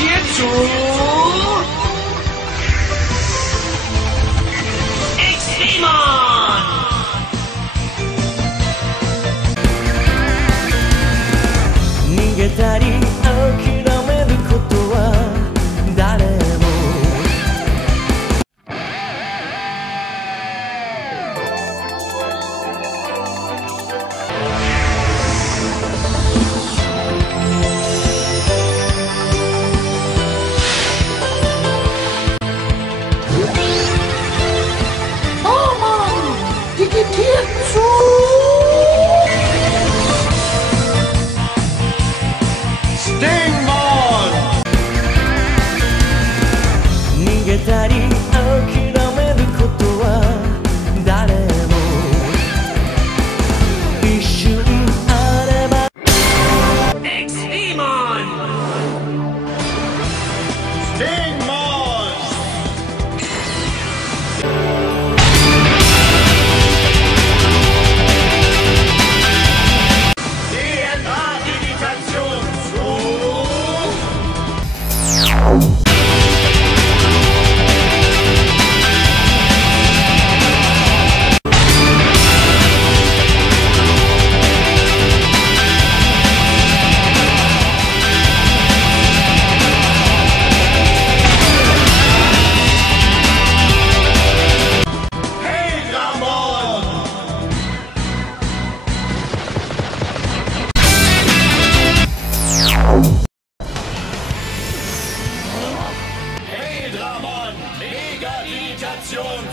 hier zu Digimon!逃げたり諦めることは誰も逃げたり諦めることは誰も一瞬あれば X-Demon! Stingmon! Die-Digitation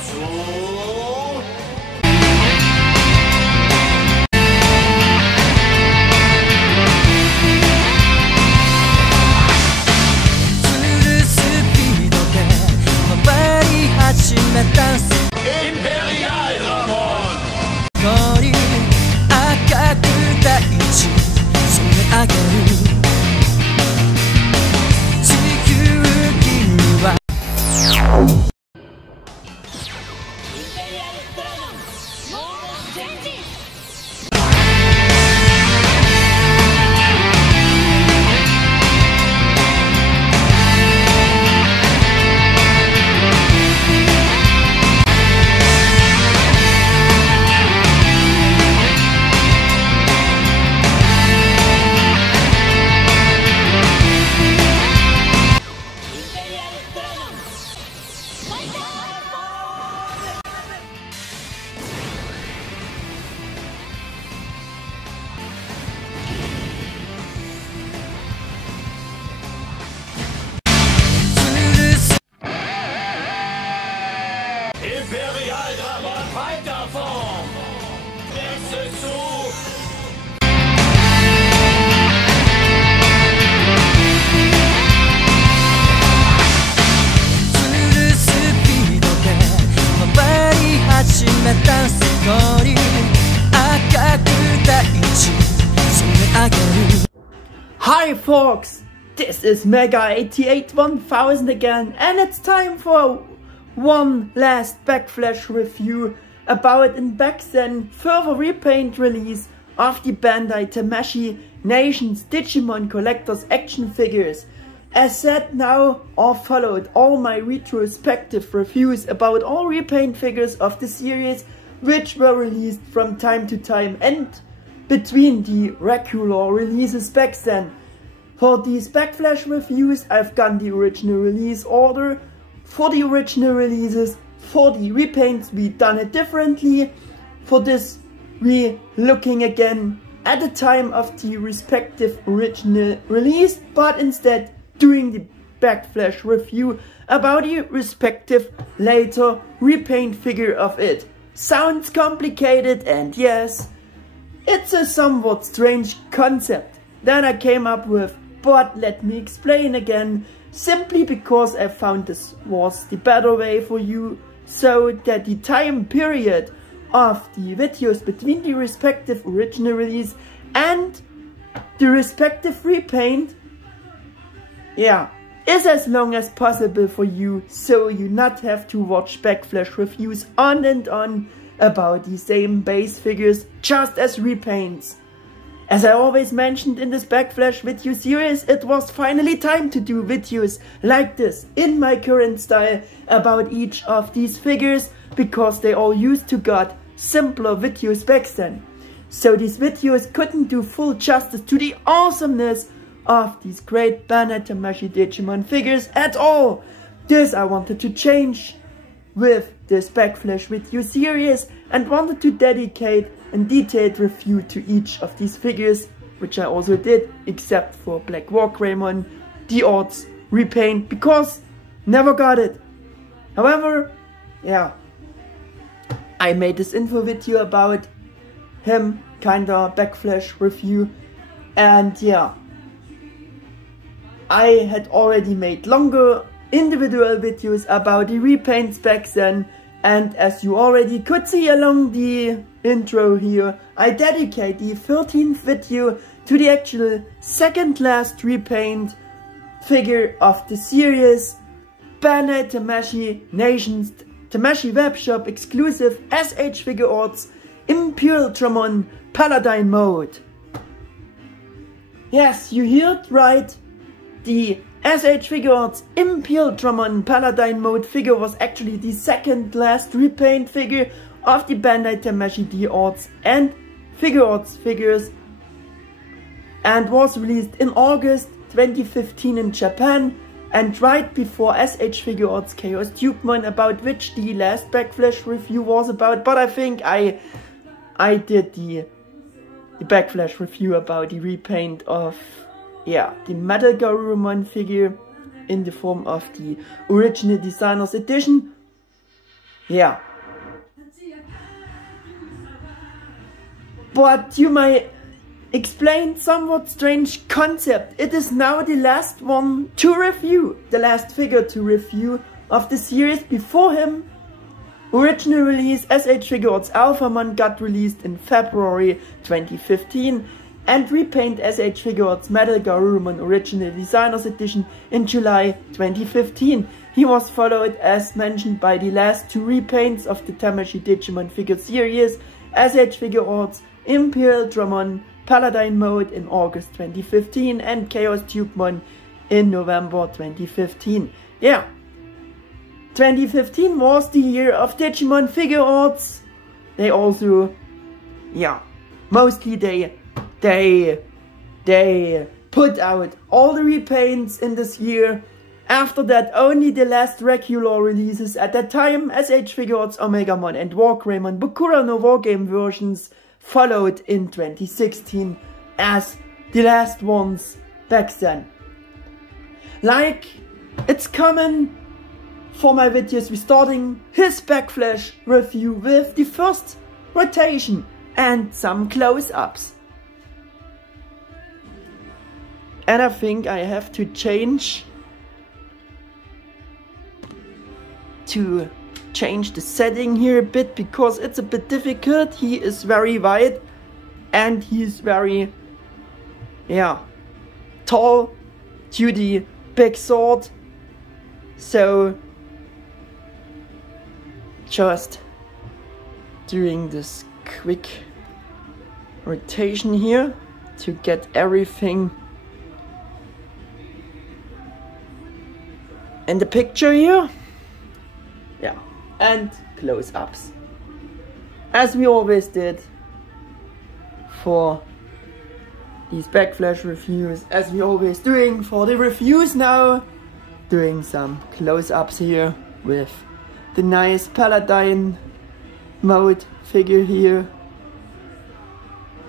zu Imperialdramon Fighter Form! Wechsel zu Hi folks, this is Mega881000 again, and it's time for one last backflash review about in back then further repaint release of the Bandai Tamashii Nations Digimon Collector's action figures. As said now or followed all my retrospective reviews about all repaint figures of the series which were released from time to time and between the regular releases back then. For these backflash reviews I've done the original release order. For the original releases, for the repaints we done it differently. For this we looking again at the time of the respective original release, but instead doing the backflash review about the respective later repaint figure of it. Sounds complicated, and yes, it's a somewhat strange concept that I came up with, but let me explain again, simply because I found this was the better way for you, so that the time period of the videos between the respective original release and the respective repaint, is as long as possible for you, so you not have to watch backflash reviews on and on about the same base figures just as repaints. As I always mentioned in this Backflash video series, it was finally time to do videos like this in my current style about each of these figures, because they all used to got simpler videos back then. So these videos couldn't do full justice to the awesomeness of these great Bandai Tamashii Digimon figures at all. This I wanted to change with this Backflash video series and wanted to dedicate a detailed review to each of these figures, which I also did, except for Black Wargreymon, D-Arts, Repaint, because never got it. However, yeah, I made this info video about him, kinda Backflash review, and yeah, I had already made longer individual videos about the repaints back then, and as you already could see along the intro here, I dedicate the 13th video to the actual second last repaint figure of the series, Bandai Tamashii Nations Tamashii Webshop exclusive S.H.Figuarts Imperialdramon Paladin Mode. Yes, you heard right, the S.H.Figuarts Imperialdramon Paladin Mode figure was actually the second last repaint figure of the Bandai Tamashii D-Arts and Figuarts figures, and was released in August 2015 in Japan, and right before S.H.Figuarts Chaos Tubemon, about which the last Backflash review was about, but I think I did the Backflash review about the repaint of, yeah, the Metal Garurumon figure in the form of the original designer's edition. Yeah. But you might explain somewhat strange concept. It is now the last one to review, the last figure to review of the series. Before him, original release S.H.Figuarts Alphamon got released in February 2015, and repaint S.H.Figuarts Metal Garurumon Original Designers Edition in July 2015. He was followed, as mentioned, by the last two repaints of the Tamashii Digimon figure series, S.H.Figuarts Imperialdramon Paladin Mode in August 2015 and Chaos Tubemon in November 2015. Yeah, 2015 was the year of Digimon figure arts. They also, yeah, mostly they put out all the repaints in this year. After that, only the last regular releases at that time, S.H.Figuarts Omegamon and Wargreymon Bokura no Wargame versions, followed in 2016 as the last ones back then. Like it's common for my videos, we're starting his Backflash review with the first rotation and some close-ups. And I think I have to change the setting here a bit, because it's a bit difficult. He is very wide and he's very, yeah, tall to the big sword. So just doing this quick rotation here to get everything in the picture here. Yeah, and close-ups, as we always did for these Backflash reviews, as we always doing for the reviews now, doing some close-ups here with the nice Paladin Mode figure here.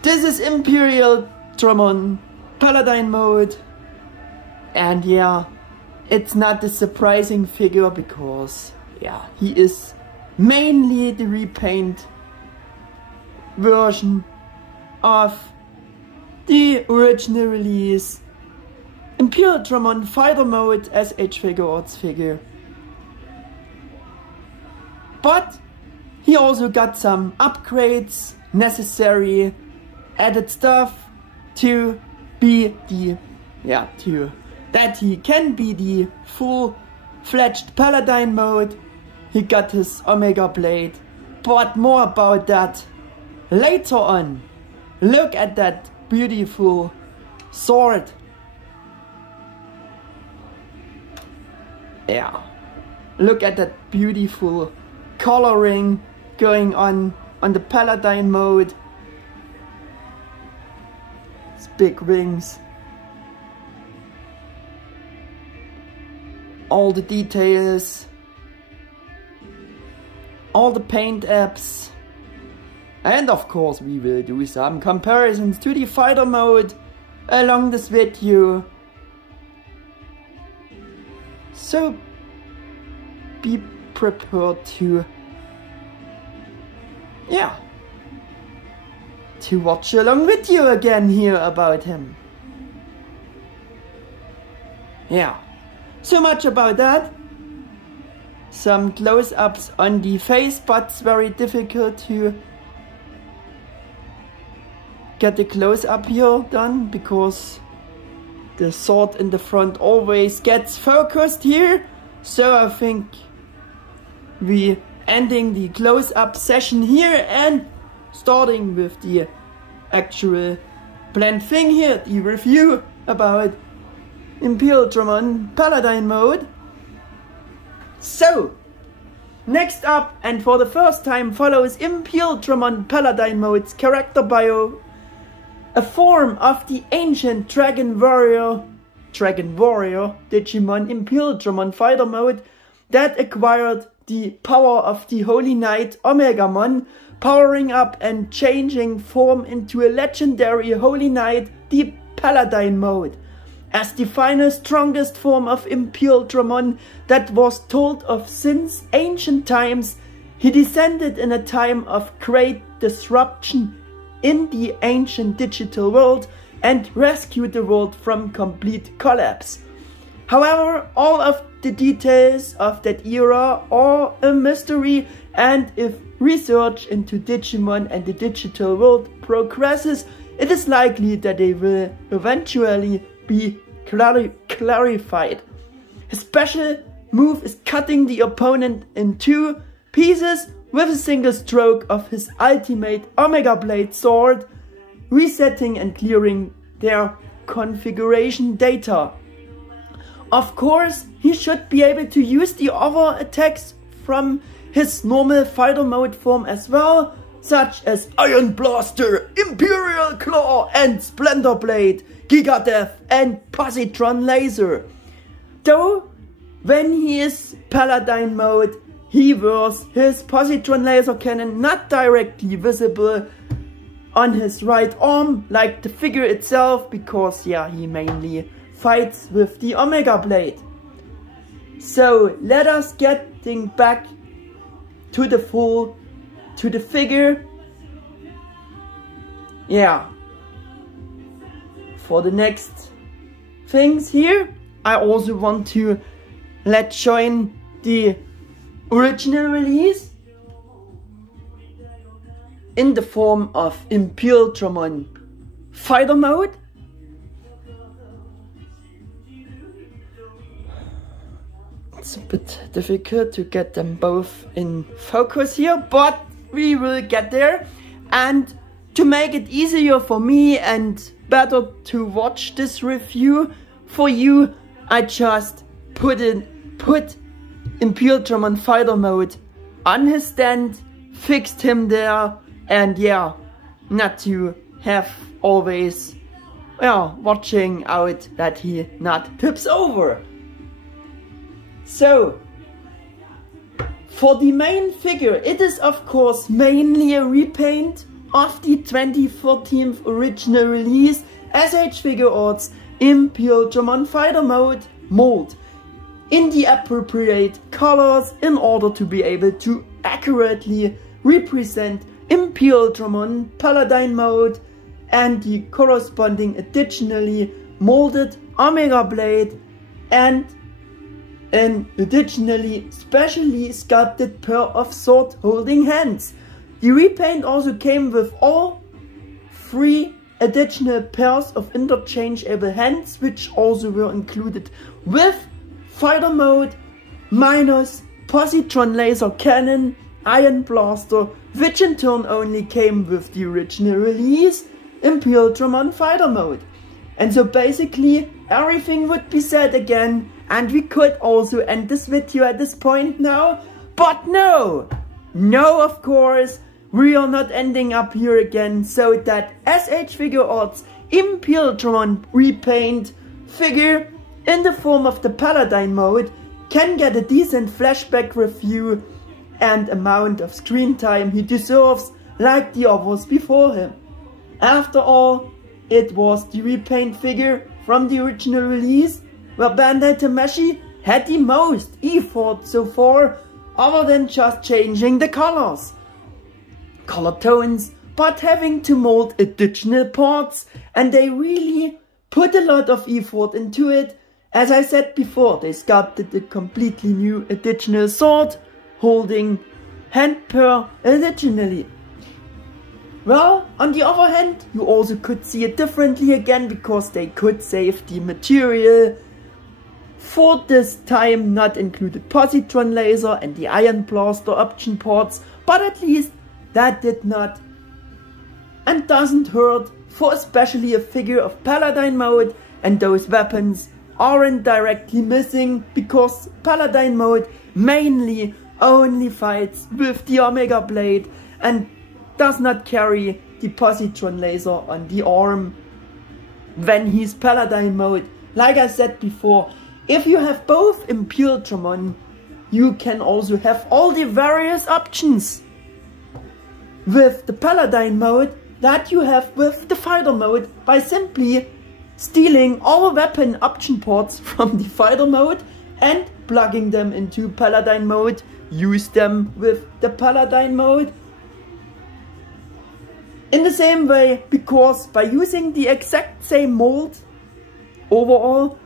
This is Imperialdramon Paladin Mode, and yeah, it's not a surprising figure, because yeah, he is mainly the repaint version of the original release Imperialdramon Fighter Mode S.H.Figuarts figure. But he also got some upgrades, necessary added stuff to be the, yeah, that he can be the full-fledged Paladin Mode. He got his Omega Blade, but more about that later on. Look at that beautiful sword. Yeah, look at that beautiful coloring going on the Paladin mode. It's big wings. All the details. All the paint apps. And of course we will do some comparisons to the fighter mode along this video. So be prepared to watch along with you again here about him. Yeah, so much about that. Some close-ups on the face, but it's very difficult to get the close-up here done because the sword in the front always gets focused here. So I think we ending the close-up session here and starting with the actual planned thing here, the review about Imperialdramon Paladin Mode. So, next up, and for the first time, follows Imperialdramon Paladin Mode's character bio, a form of the ancient Dragon Warrior Digimon Imperialdramon Fighter Mode that acquired the power of the Holy Knight Omegamon, powering up and changing form into a legendary Holy Knight, the Paladin Mode. As the finest, strongest form of Imperialdramon that was told of since ancient times, he descended in a time of great disruption in the ancient digital world and rescued the world from complete collapse. However, all of the details of that era are a mystery, and if research into Digimon and the digital world progresses, it is likely that they will eventually be clarified. His special move is cutting the opponent in two pieces with a single stroke of his ultimate Omega Blade sword, resetting and clearing their configuration data. Of course, he should be able to use the other attacks from his normal fighter mode form as well, such as Iron Blaster, Imperial Claw and Splendor Blade, Giga Death and Positron Laser. Though, when he is Paladin mode, he wears his Positron Laser Cannon not directly visible on his right arm like the figure itself, because he mainly fights with the Omega Blade. So let us getting back to the figure. For the next things here, I also want to let's join the original release in the form of Imperialdramon Fighter Mode. It's a bit difficult to get them both in focus here, but we will get there. And to make it easier for me and better to watch this review for you, I just put Imperialdramon Fighter Mode on his stand, fixed him there, and not to have always watching out that he not tips over. So, for the main figure, it is of course mainly a repaint of the 2014 original release S.H.Figuarts Imperialdramon Fighter Mode mold in the appropriate colors in order to be able to accurately represent Imperialdramon Paladin Mode and the corresponding additionally molded Omega Blade and an additionally specially sculpted pair of sword holding hands. The repaint also came with all 3 additional pairs of interchangeable hands, which also were included with Fighter Mode, minus Positron Laser Cannon, Iron Blaster, which in turn only came with the original release, Imperialdramon Fighter Mode. And so basically everything would be said again, and we could also end this video at this point now, but no, of course, we are not ending up here again, so that S.H.Figuarts Imperialdramon Repaint figure in the form of the Paladin mode can get a decent flashback review and amount of screen time he deserves like the others before him. After all, it was the repaint figure from the original release where Bandai Tamashii had the most effort so far, other than just changing the color tones, but having to mold additional parts, and they really put a lot of effort into it. As I said before, they sculpted a completely new additional sword, holding hand per originally. Well, on the other hand, you also could see it differently again, because they could save the material. For this time not included positron laser and the iron blaster option parts, but at least that did not and doesn't hurt, for especially a figure of Paladin mode, and those weapons aren't directly missing, because Paladin mode mainly only fights with the Omega blade and does not carry the positron laser on the arm when he's Paladin mode. Like I said before, if you have both Imperialdramon, you can also have all the various options with the Paladin mode that you have with the Fighter mode, by simply stealing all weapon option parts from the Fighter mode and plugging them into Paladin mode. Use them with the Paladin mode in the same way, because by using the exact same mold overall,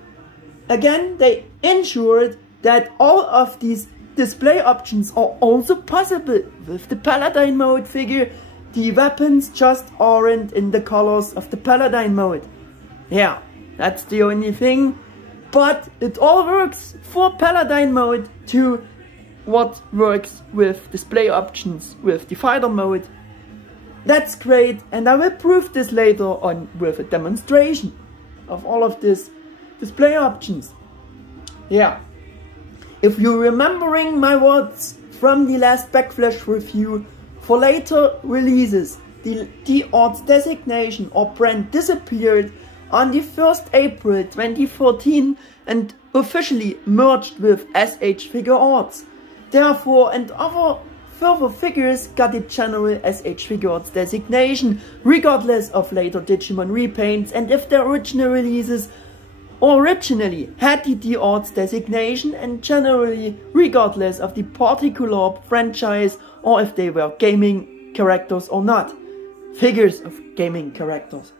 again they ensured that all of these display options are also possible with the Paladin mode figure. The weapons just aren't in the colors of the Paladin mode. Yeah, that's the only thing, but it all works for Paladin mode to what works with display options with the Fighter mode. That's great, and I will prove this later on with a demonstration of all of these display options. Yeah, if you're remembering my words from the last Backflash review, for later releases, the D-Arts designation or brand disappeared on the 1st April 2014 and officially merged with S.H.Figuarts. Therefore, and other further figures got the general S.H.Figuarts designation, regardless of later Digimon repaints, and if their original releases originally had the D-Arts designation, and generally regardless of the particular franchise or if they were gaming characters or not. Figures of gaming characters.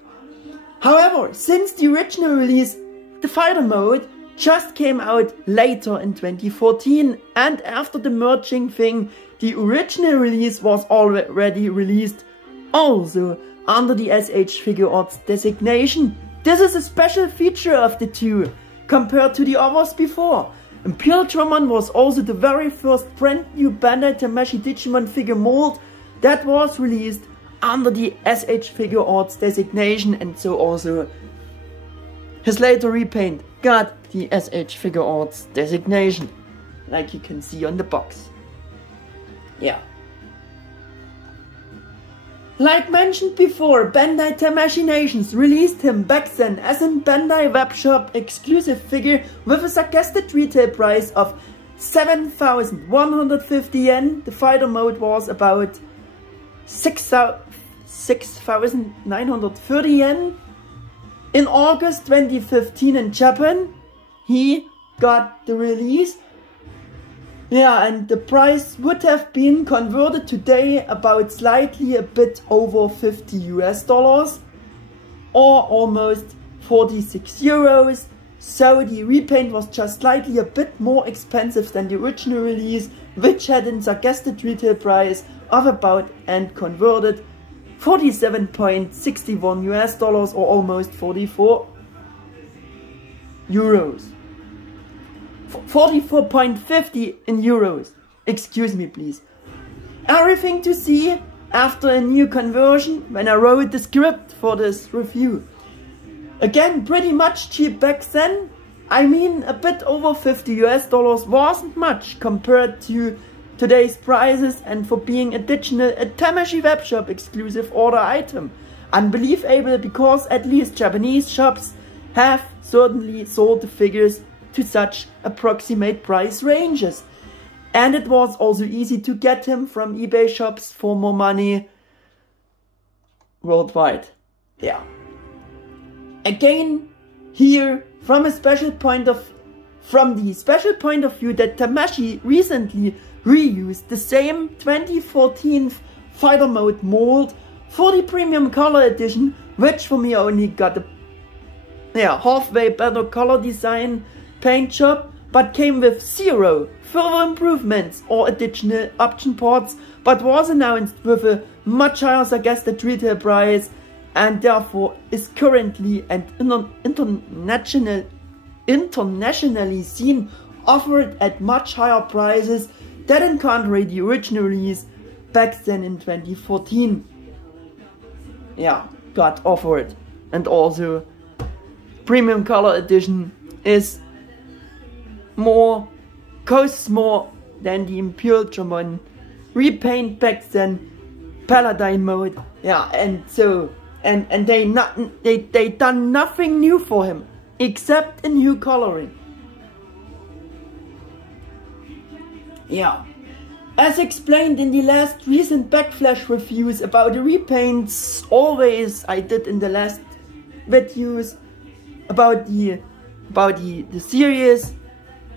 However, since the original release, the Fighter mode just came out later in 2014, and after the merging thing, the original release was already released also under the S.H.Figuarts designation. This is a special feature of the two, compared to the others before. Imperialdramon was also the very first brand new Bandai Tamashii Digimon figure mold that was released under the S.H.Figuarts designation, and so also his later repaint got the S.H.Figuarts designation, like you can see on the box. Yeah. Like mentioned before, Bandai Tamashii Nations released him back then as a Bandai webshop exclusive figure with a suggested retail price of 7,150 yen. The Fighter mode was about 6,930 yen. In August 2015 in Japan, he got the release. Yeah, and the price would have been converted today about slightly a bit over $50 or almost 46 euros. So the repaint was just slightly a bit more expensive than the original release, which had a suggested retail price of about, and converted, $47.61 or almost 44 euros. 44.50 in euros. Excuse me, please. Everything to see after a new conversion when I wrote the script for this review. Again, pretty much cheap back then. I mean, a bit over $50 wasn't much compared to today's prices, and for being additional a Tamashii webshop exclusive order item. Unbelievable, because at least Japanese shops have certainly sold the figures to such approximate price ranges. And it was also easy to get him from eBay shops for more money worldwide. Yeah. Again, here from the special point of view that Tamashii recently reused the same 2014 Fighter Mode mold for the premium color edition, which for me only got a halfway better color design paint job, but came with 0 further improvements or additional option parts, but was announced with a much higher suggested retail price, and therefore is currently and internationally seen offered at much higher prices that in contrary the original release back then in 2014 got offered. And also premium color edition costs more than the Imperialdramon Repaint back then Paladin Mode. Yeah, and so and they done nothing new for him except a new coloring. Yeah, as explained in the last recent backflash reviews about the repaints, always I did in the last videos about the series,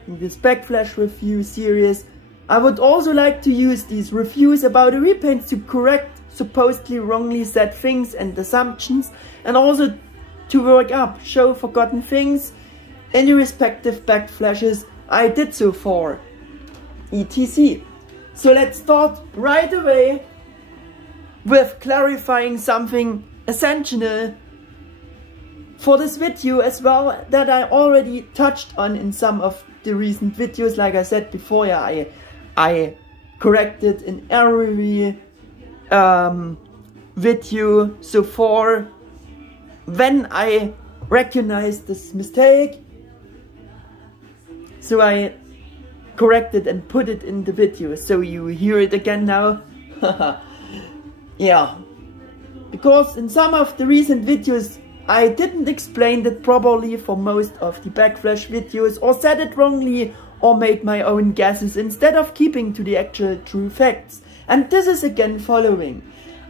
in this backflash review series, I would also like to use these reviews about the repaints to correct supposedly wrongly said things and assumptions, and also to work up show forgotten things in the respective backflashes I did so far. etc. So let's start right away with clarifying something essential for this video as well, that I already touched on in some of the recent videos. Like I said before, yeah, I corrected in every video so far when I recognized this mistake. So I corrected and put it in the video, so you hear it again now. Yeah, because in some of the recent videos I didn't explain it properly for most of the backflash videos, or said it wrongly, or made my own guesses instead of keeping to the actual true facts. And this is again following.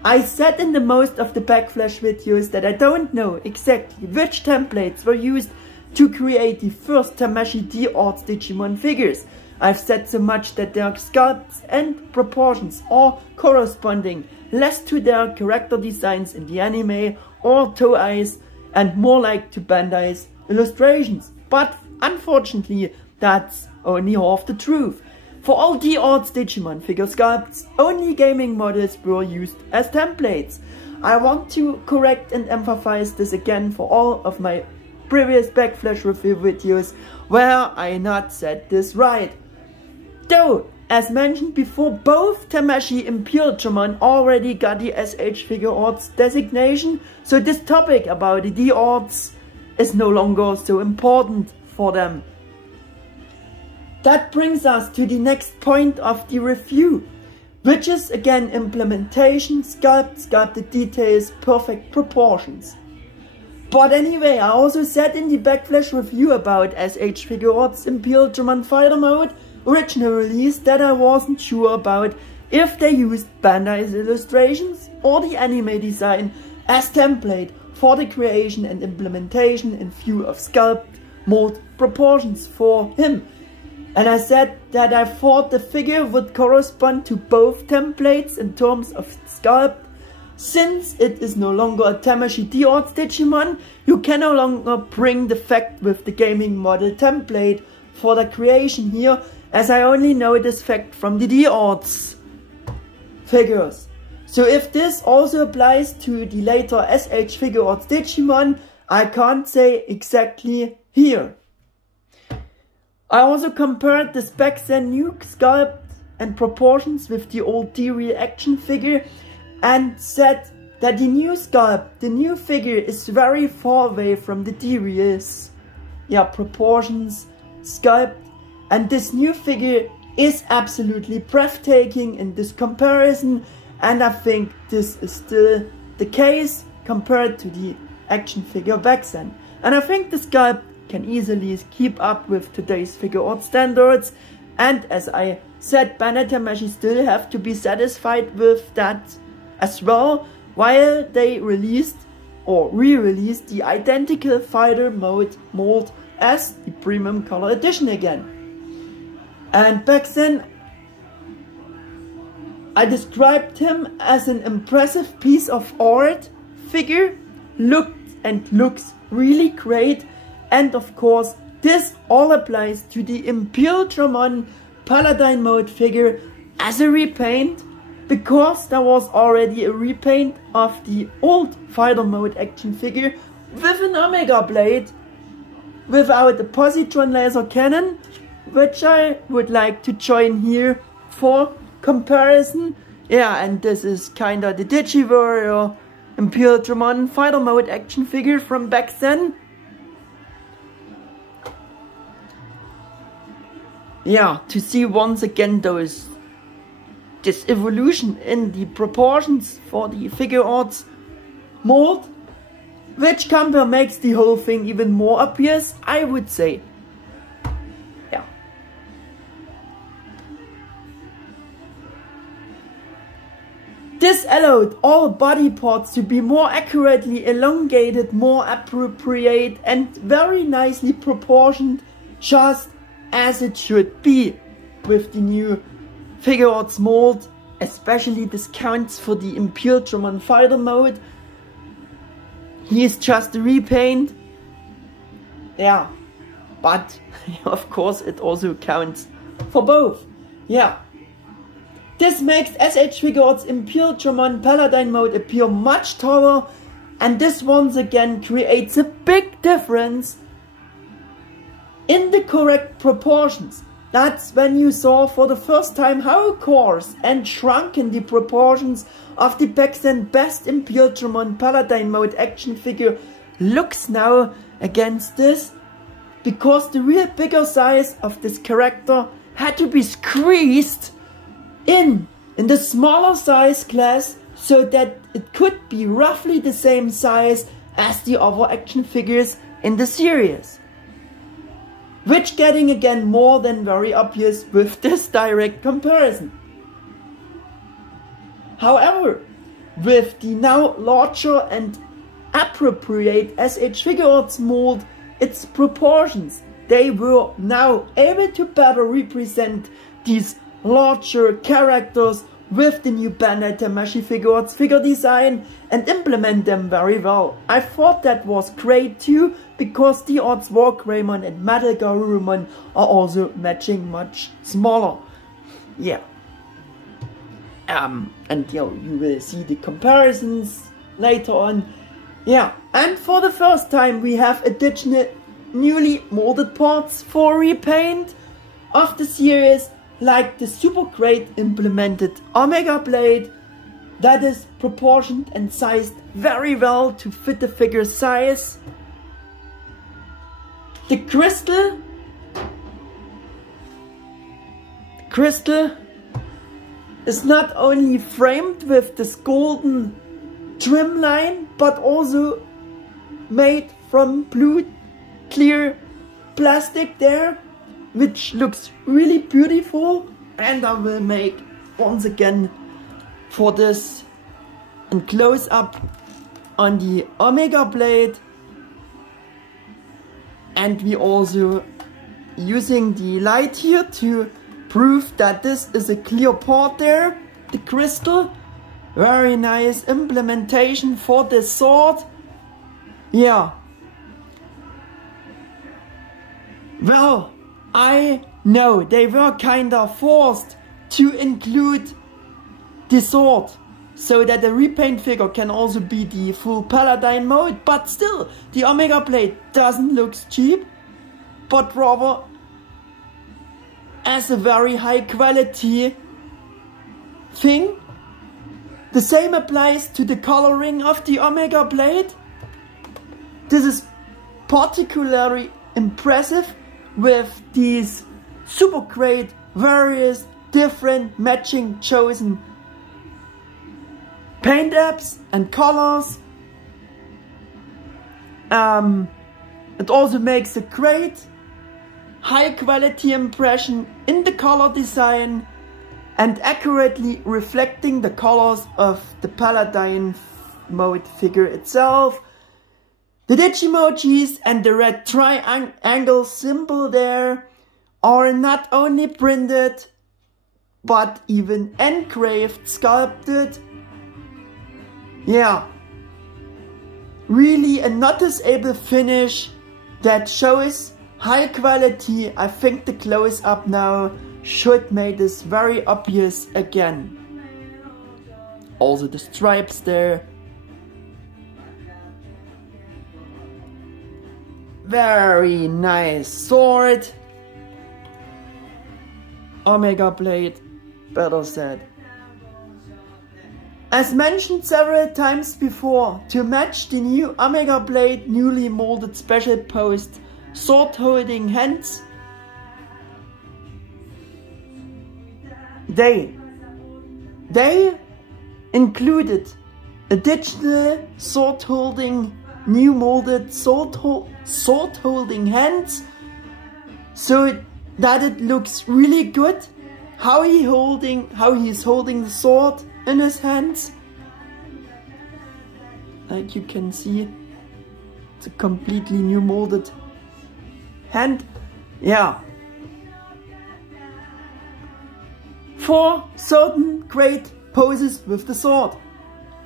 I said in the most of the backflash videos that I don't know exactly which templates were used to create the first Tamashii D-Arts Digimon figures. I've said so much that their sculpts and proportions are corresponding less to their character designs in the anime or Toei's, and more like to Bandai's illustrations. But unfortunately, that's only half the truth. For all D-Arts Digimon figure sculpts, only gaming models were used as templates. I want to correct and emphasize this again for all of my previous backflash review videos where I not said this right. Though, as mentioned before, both Tamashii Imperialdramon already got the S.H.Figuarts designation, so this topic about the D-Arts is no longer so important for them. That brings us to the next point of the review, which is again implementation, sculpted details, perfect proportions. But anyway, I also said in the backflash review about S.H.Figuarts Imperialdramon Fighter Mode original release that I wasn't sure about if they used Bandai's illustrations or the anime design as template for the creation and implementation in view of sculpt mold proportions for him. And I said that I thought the figure would correspond to both templates in terms of sculpt. Since it is no longer a Tamashii D-Arts Digimon, you can no longer bring the fact with the gaming model template for the creation here, as I only know this fact from the D-Arts figures. So if this also applies to the later S.H.Figuarts Digimon, I can't say exactly here. I also compared the specs and new sculpt and proportions with the old D-Real action figure, and said that the new sculpt, the new figure, is very far away from the previous proportions sculpt, and this new figure is absolutely breathtaking in this comparison, and I think this is still the case compared to the action figure back then. And I think the sculpt can easily keep up with today's Figuarts standards, and as I said, Bandai Tamashii still have to be satisfied with that as well, while they released or re-released the identical fighter mode mold as the premium color edition again. And back then I described him as an impressive piece of art figure, looks really great, and of course this all applies to the Imperialdramon Paladin Mode figure as a repaint, because there was already a repaint of the old Fighter Mode action figure with an Omega blade without a positron laser cannon, which I would like to join here for comparison. Yeah, and this is kinda the Digiwarrior Imperialdramon Fighter Mode action figure from back then. Yeah, to see once again this evolution in the proportions for the Figuarts mold, which compare makes the whole thing even more obvious, I would say. Yeah. This allowed all body parts to be more accurately elongated, more appropriate, and very nicely proportioned, just as it should be with the new Figuarts mold. Especially this counts for the Imperialdramon Fighter Mode. He is just a repaint. Yeah, but of course it also counts for both. Yeah. This makes S.H.Figuarts Imperialdramon Paladin Mode appear much taller, and this once again creates a big difference in the correct proportions. That's when you saw for the first time how coarse and shrunken the proportions of the back then best Imperialdramon Paladin Mode action figure looks now against this, because the real bigger size of this character had to be squeezed in the smaller size class so that it could be roughly the same size as the other action figures in the series. Which getting again more than very obvious with this direct comparison. However, with the now larger and appropriate S.H.Figuarts mold, its proportions, they were now able to better represent these larger characters with the new Bandai Tamashii Figuarts figure design and implement them very well. I thought that was great too, because D-Arts Wargreymon and Metal Garurumon are also matching much smaller. Yeah. And you will see the comparisons later on. Yeah, and for the first time we have additional newly molded parts for repaint of the series, like the super great implemented Omega blade that is proportioned and sized very well to fit the figure's size. The crystal is not only framed with this golden trim line, but also made from blue clear plastic there, which looks really beautiful. And I will make once again for this a close up on the Omega blade, and we also using the light here to prove that this is a clear part there, the crystal. Very nice implementation for this sword. Yeah. Well, I know they were kinda forced to include the sword so that the repaint figure can also be the full Paladin mode, but still the Omega blade doesn't look cheap, but rather as a very high quality thing The same applies to the coloring of the Omega blade. This is particularly impressive with these super great various different matching chosen paint apps and colors. It also makes a great high quality impression in the color design and accurately reflecting the colors of the Paladin Mode figure itself. The Digimojis and the red triangle symbol there are not only printed but even engraved, sculpted. Yeah, really a noticeable finish that shows high quality. I think the close-up now should make this very obvious again. Also the stripes there. Very nice sword. Omega blade, better said. As mentioned several times before, to match the new Omega blade newly molded special post sword holding hands, they included additional sword holding, new molded sword holding hands, so that it looks really good how he's holding the sword in his hands. Like you can see, it's a completely new molded hand. Yeah, for certain great poses with the sword.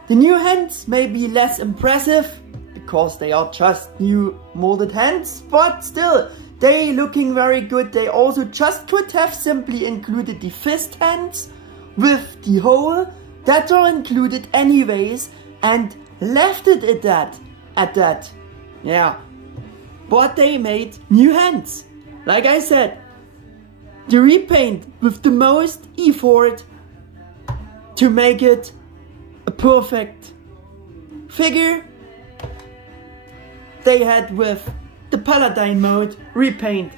The new hands may be less impressive because they are just new molded hands, but still they looking very good. They also just could have simply included the fist hands with the hole that are included anyways and left it at that. Yeah, but they made new hands. Like I said, the repaint with the most effort to make it a perfect figure they had with the Paladin Mode repaint.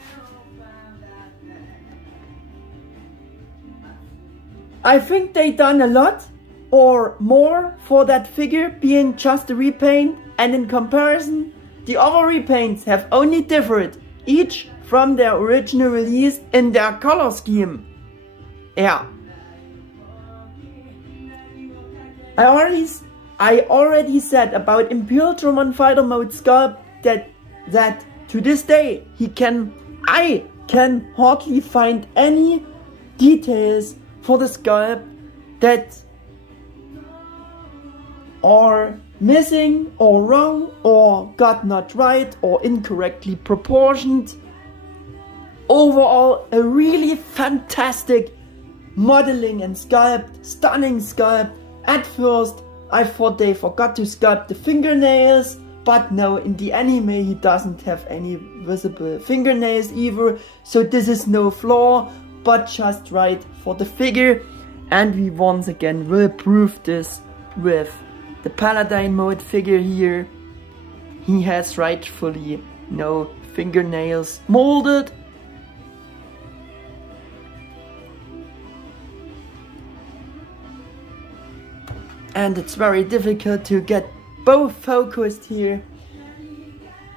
I think they done a lot or more for that figure being just a repaint, and in comparison the other repaints have only differed each from their original release in their color scheme. Yeah, I already said about Imperialdramon Fighter Mode sculpt that to this day I can hardly find any details for the sculpt that are missing or wrong or got not right or incorrectly proportioned. Overall, a really fantastic modeling and sculpt, stunning sculpt. At first I thought they forgot to sculpt the fingernails, but no, in the anime he doesn't have any visible fingernails either, so this is no flaw, but just right for the figure. And we once again will prove this with the Paladin Mode figure here. He has rightfully no fingernails molded. And it's very difficult to get both focused here.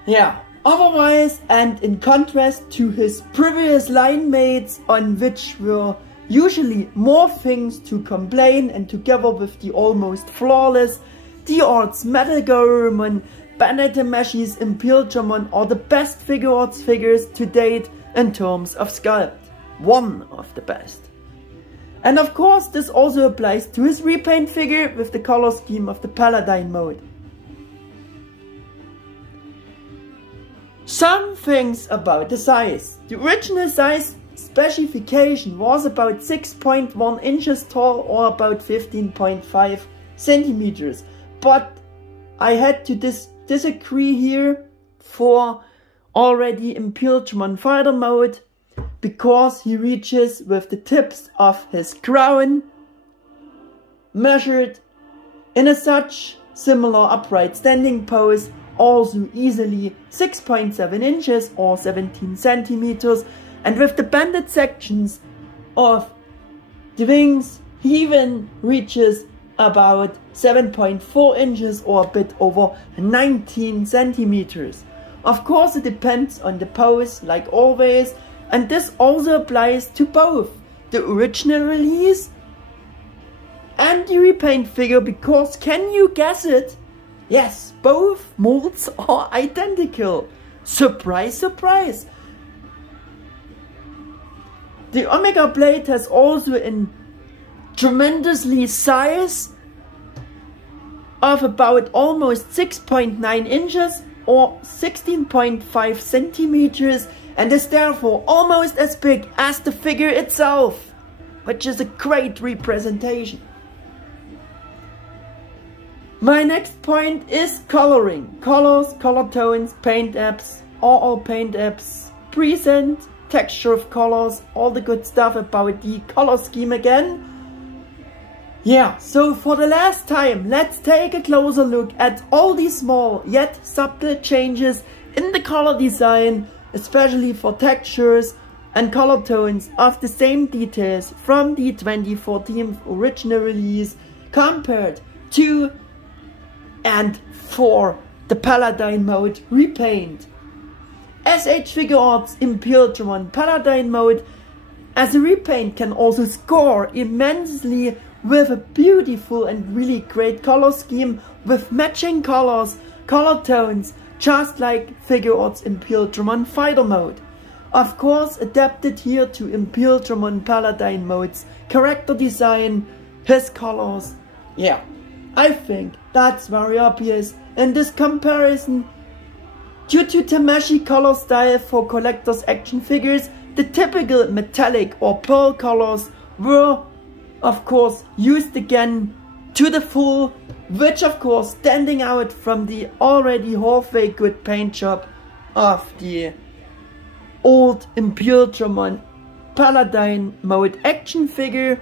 Yeah, otherwise, and in contrast to his previous line mates, on which were usually more things to complain, and together with the almost flawless D-Arts Metal-Garurumon, Bandai Tamashii's Imperialdramon are the best Figuarts figures to date in terms of sculpt. One of the best. And of course this also applies to his repaint figure with the color scheme of the Paladin Mode. Some things about the size. The original size specification was about 6.1 inches tall or about 15.5 centimeters. But I had to disagree here for already Imperialdramon Fighter Mode, because he reaches with the tips of his crown measured in a such similar upright standing pose, also easily 6.7 inches or 17 centimeters, and with the banded sections of the wings, he even reaches about 7.4 inches or a bit over 19 centimeters. Of course, it depends on the pose, like always, and this also applies to both the original release and the repaint figure, because can you guess it? Yes, both molds are identical. Surprise, surprise. The Omega blade has also a tremendously size of about almost 6.9 inches or 16.5 centimeters, and is therefore almost as big as the figure itself, which is a great representation. My next point is coloring. Colors, color tones, paint apps, all paint apps, present, texture of colors, all the good stuff about the color scheme again. Yeah, so for the last time, let's take a closer look at all these small yet subtle changes in the color design, especially for textures and color tones of the same details from the 2014 original release compared to and for the Paladin Mode Repaint. S.H.Figuarts Imperialdramon Paladin Mode as a repaint can also score immensely with a beautiful and really great color scheme with matching colors, color tones, just like Figuarts Imperialdramon Fighter Mode. Of course, adapted here to Imperialdramon Paladin Mode's character design, his colors. Yeah, I think that's very obvious in this comparison. Due to Tamashii color style for collector's action figures, the typical metallic or pearl colors were of course used again to the full, which of course standing out from the already halfway good paint job of the old Imperialdramon Paladin Mode action figure.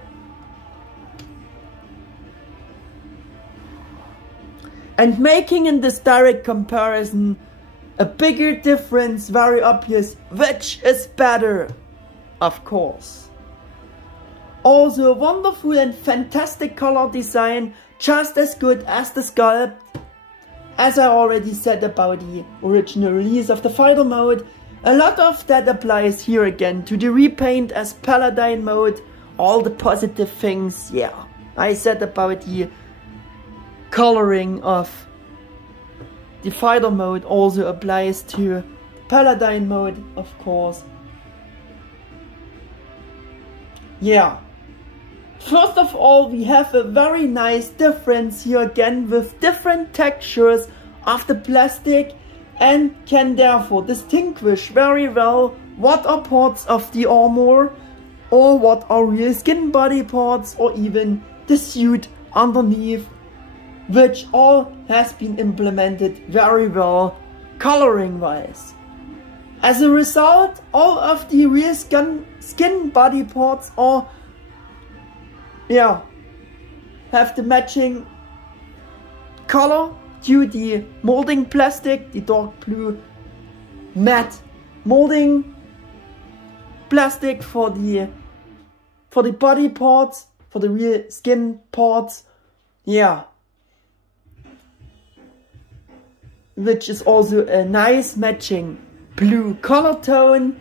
And making in this direct comparison a bigger difference very obvious, which is better, of course. Also a wonderful and fantastic color design, just as good as the sculpt. As I already said about the original release of the Fighter Mode, a lot of that applies here again to the repaint as Paladin Mode. All the positive things, yeah, I said about the coloring of the Fighter Mode also applies to Paladin Mode, of course. Yeah. First of all, we have a very nice difference here again with different textures of the plastic, and can therefore distinguish very well what are parts of the armor or what are real skin body parts or even the suit underneath, which all has been implemented very well coloring wise. As a result, all of the real skin body parts are have the matching color due to the molding plastic, the dark blue matte molding plastic for the body parts, for the real skin parts, yeah, which is also a nice matching blue color tone.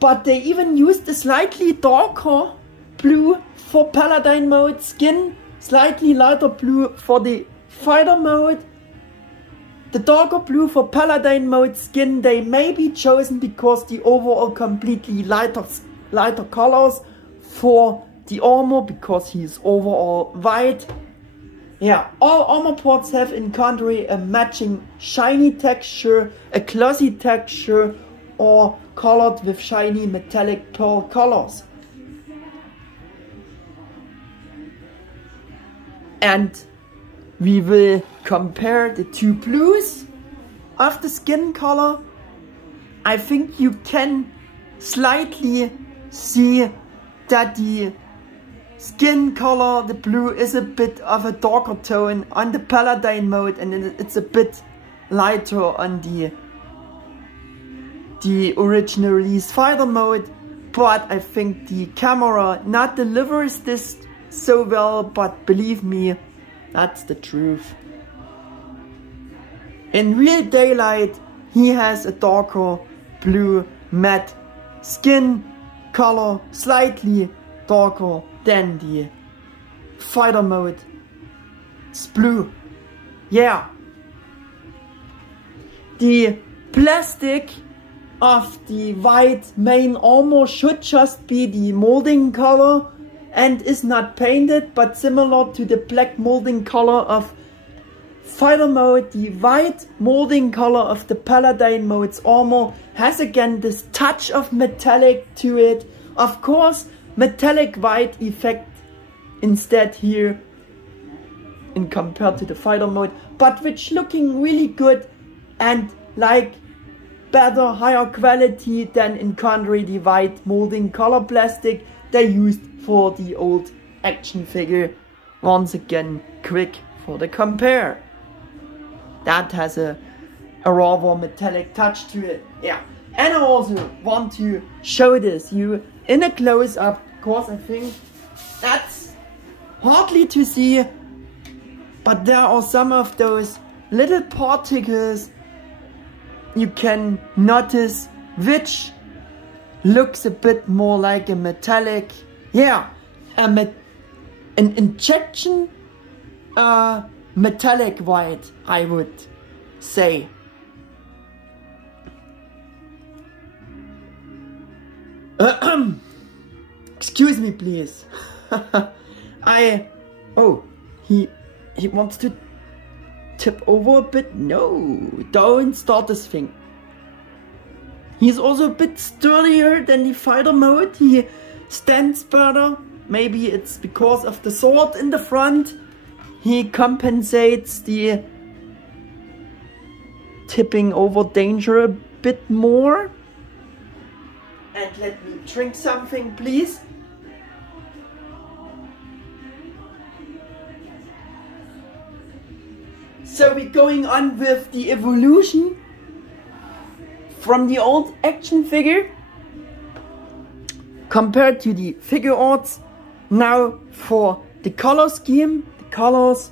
But they even used a slightly darker blue for Paladin Mode skin, slightly lighter blue for the Fighter Mode. The darker blue for Paladin Mode skin, they may be chosen because the overall completely lighter colors for the armor, because he is overall white. Yeah, all armor parts have in contrary a matching shiny texture, a glossy texture, or colored with shiny metallic pearl colors. And we will compare the two blues of the skin color. I think you can slightly see that the skin color, the blue, is a bit of a darker tone on the Paladin mode, and it's a bit lighter on the original release Fighter mode. But I think the camera not delivers this so well, but believe me, that's the truth. In real daylight, he has a darker blue matte skin color, slightly darker than the Fighter mode. It's blue. Yeah. The plastic of the white main armor should just be the molding color and is not painted, but similar to the black molding color of Fighter mode, the white molding color of the Paladin mode's armor has again this touch of metallic to it. Of course, metallic white effect instead here in compared to the Fighter mode, but which looking really good and like better, higher quality than in contrary the white molding color plastic they used for the old action figure. Once again, quick for the compare. That has a rather metallic touch to it. Yeah. And I also want to show this you in a close-up, because I think that's hardly to see, but there are some of those little particles you can notice, which looks a bit more like a metallic, yeah, an injection metallic white, I would say. Excuse me, please. He wants to tip over a bit. No, don't start this thing. He's also a bit sturdier than the Fighter mode. He stands better. Maybe it's because of the sword in the front. He compensates the tipping over danger a bit more. And let me drink something, please. So we're going on with the evolution from the old action figure compared to the Figuarts. Now for the color scheme, the colors.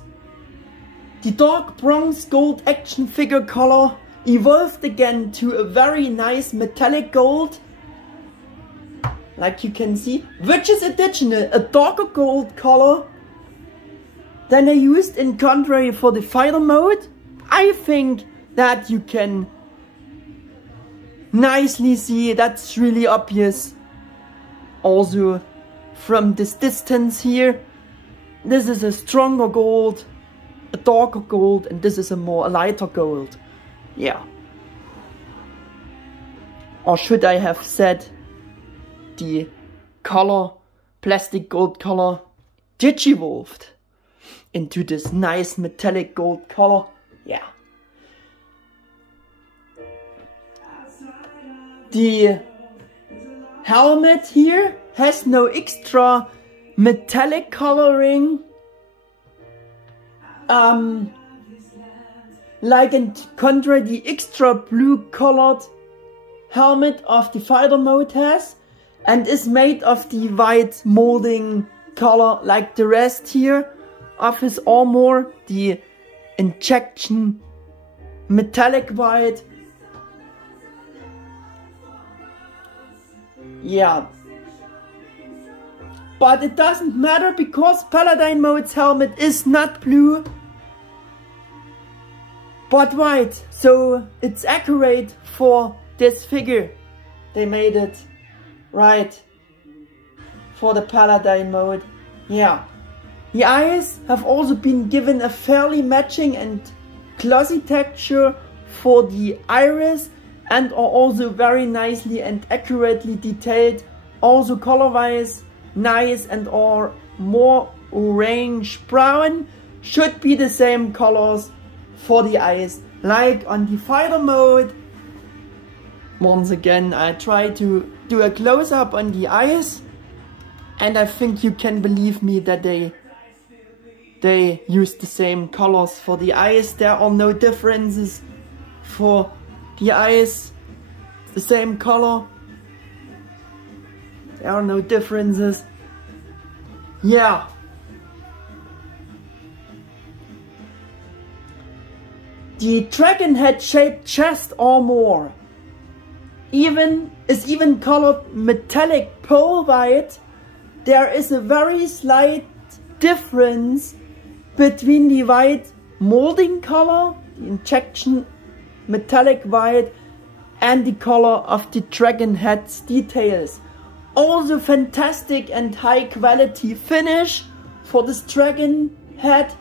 The dark bronze gold action figure color evolved again to a very nice metallic gold, like you can see, which is additional, a darker gold color than I used in contrary for the Fighter mode. I think that you can nicely see, that's really obvious also from this distance here. This is a stronger gold, a darker gold, and this is a lighter gold. Yeah. Or should I have said the color, plastic gold color, digivolved into this nice metallic gold color. Yeah. The helmet here has no extra metallic coloring. Like in contrary the extra blue colored helmet of the Fighter mode has, and is made of the white molding color like the rest here of his armor, the injection metallic white. Yeah, but it doesn't matter because Paladin mode's helmet is not blue but white, so it's accurate for this figure. They made it right for the Paladin mode. Yeah. The eyes have also been given a fairly matching and glossy texture for the iris, and are also very nicely and accurately detailed. Also color-wise nice, and are more orange brown. Should be the same colors for the eyes like on the Fighter mode. Once again, I try to do a close-up on the eyes. And I think you can believe me that they use the same colors for the eyes. There are no differences for the eyes. The same color. There are no differences. Yeah. The dragon head shaped chest armor is even colored metallic pearl white. There is a very slight difference between the white molding color, the injection metallic white, and the color of the dragon head's details. Also fantastic and high quality finish for this dragon head.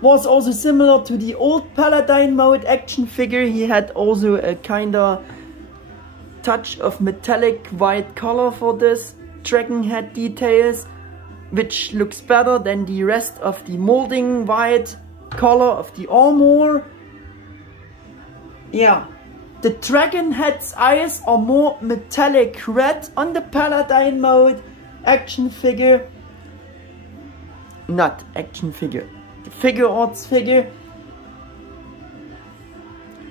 Was also similar to the old Paladin Mode action figure. He had also a kinda touch of metallic white color for this dragon head details, which looks better than the rest of the molding white color of the armor. Yeah, the dragon head's eyes are more metallic red on the Paladin Mode action figure. Not action figure. Figuarts figure,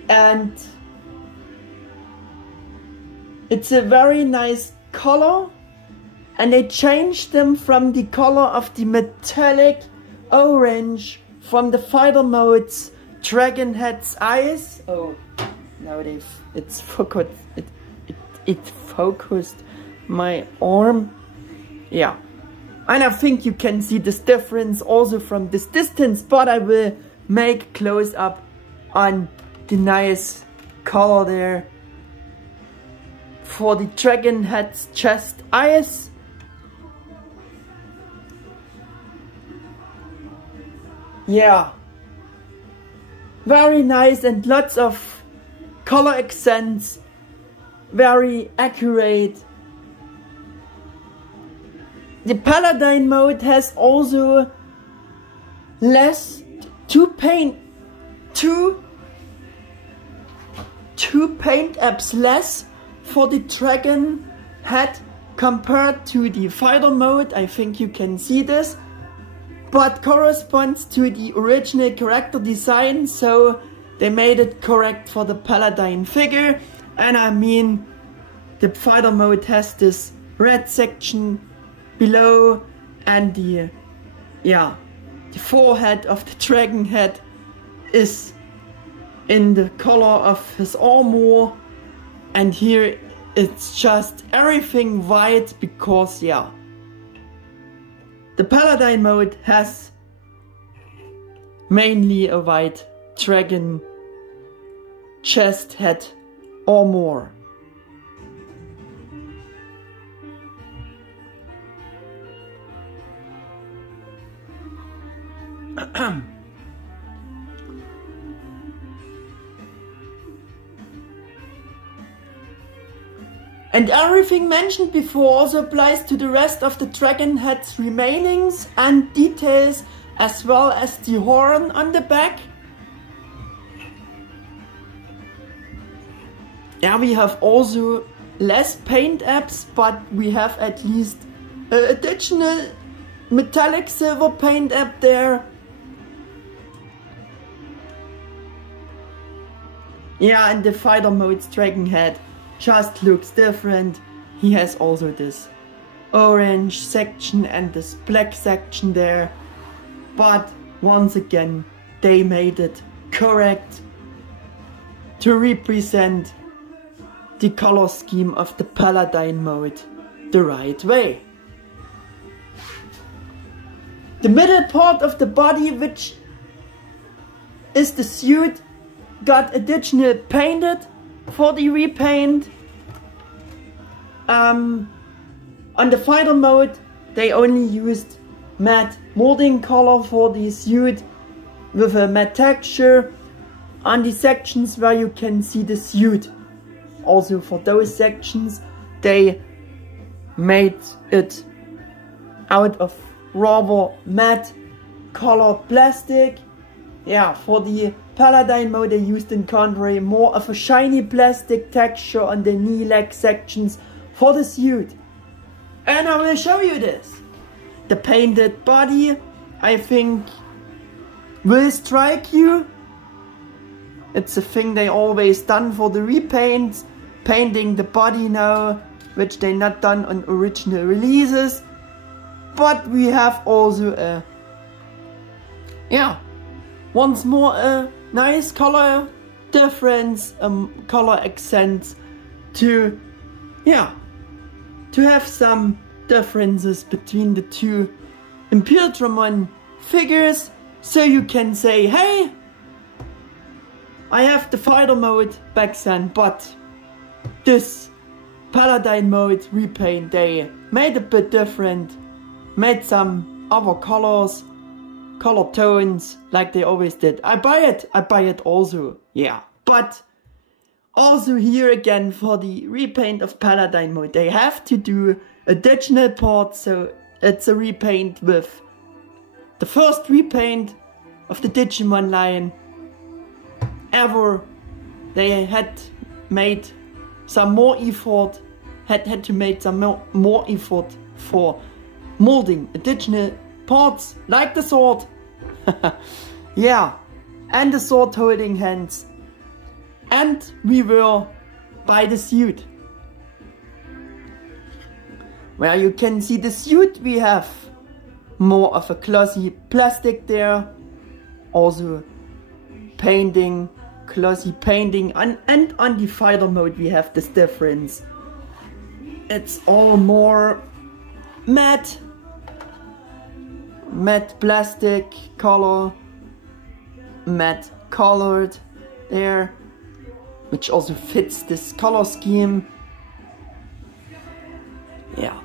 and it's a very nice color, and they changed them from the color of the metallic orange from the fighter mode's dragon head's eyes. Oh, now it's focused. It focused my arm. Yeah. And I think you can see this difference also from this distance, but I will make close up on the nice color there for the dragon head's chest eyes. Yeah, very nice and lots of color accents, very accurate. The Paladin Mode has also two paint apps less for the dragon head compared to the fighter mode. I think you can see this, but corresponds to the original character design, so they made it correct for the Paladin figure. And I mean, the fighter mode has this red section below, and the forehead of the dragon head is in the color of his armor, and here it's just everything white because the Paladin mode has mainly a white dragon chest head armor. And everything mentioned before also applies to the rest of the dragon head's remainings and details, as well as the horn on the back. Yeah, we have also less paint apps, but we have at least an additional metallic silver paint app there. Yeah, and the fighter mode's dragon head just looks different. He has also this orange section and this black section there. But once again, they made it correct to represent the color scheme of the Paladin mode the right way. The middle part of the body, which is the suit, got additional painted for the repaint. On the fighter mode, they only used matte molding color for the suit with a matte texture on the sections where you can see the suit. Also for those sections, they made it out of rather matte colored plastic. Yeah, for the Paladin mode they used in contrary more of a shiny plastic texture on the knee leg sections for the suit. And I will show you this. The painted body, I think, will strike you. It's a thing they always done for the repaints, painting the body now, which they not done on original releases. But we have also a, once more a nice color difference, color accents to have some differences between the two Imperialdramon figures, so you can say, hey, I have the fighter mode back then, but this Paladin mode repaint, they made a bit different, made some other colors, color tones, like they always did. I buy it also, yeah. But also here again, for the repaint of Paladin mode, they have to do additional parts, so it's a repaint with the first repaint of the Digimon line ever. They had made some more effort, had to make some more effort for molding additional parts, like the sword, yeah, and the sword holding hands, and we will buy the suit. Where you can see the suit, we have more of a glossy plastic there, also painting, glossy painting, and on the fighter mode we have this difference. It's all more matte plastic color, matte colored there, which also fits this color scheme. Yeah.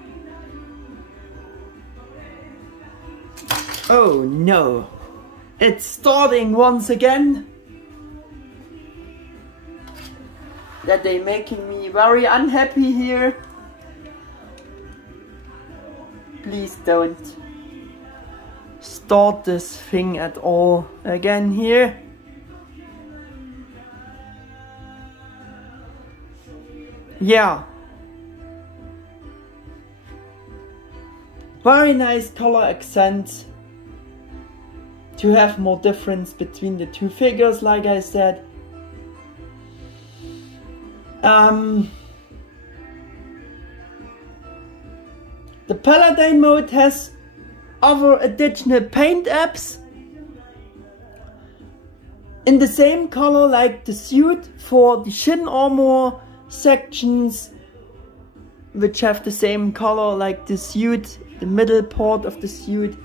Oh no, it's starting once again. That they making me very unhappy here. Please don't start this thing at all again here. Yeah. Very nice color accent. To have more difference between the two figures, like I said. The Paladin mode has other additional paint apps in the same color like the suit for the shin armor sections, which have the same color like the suit, the middle part of the suit.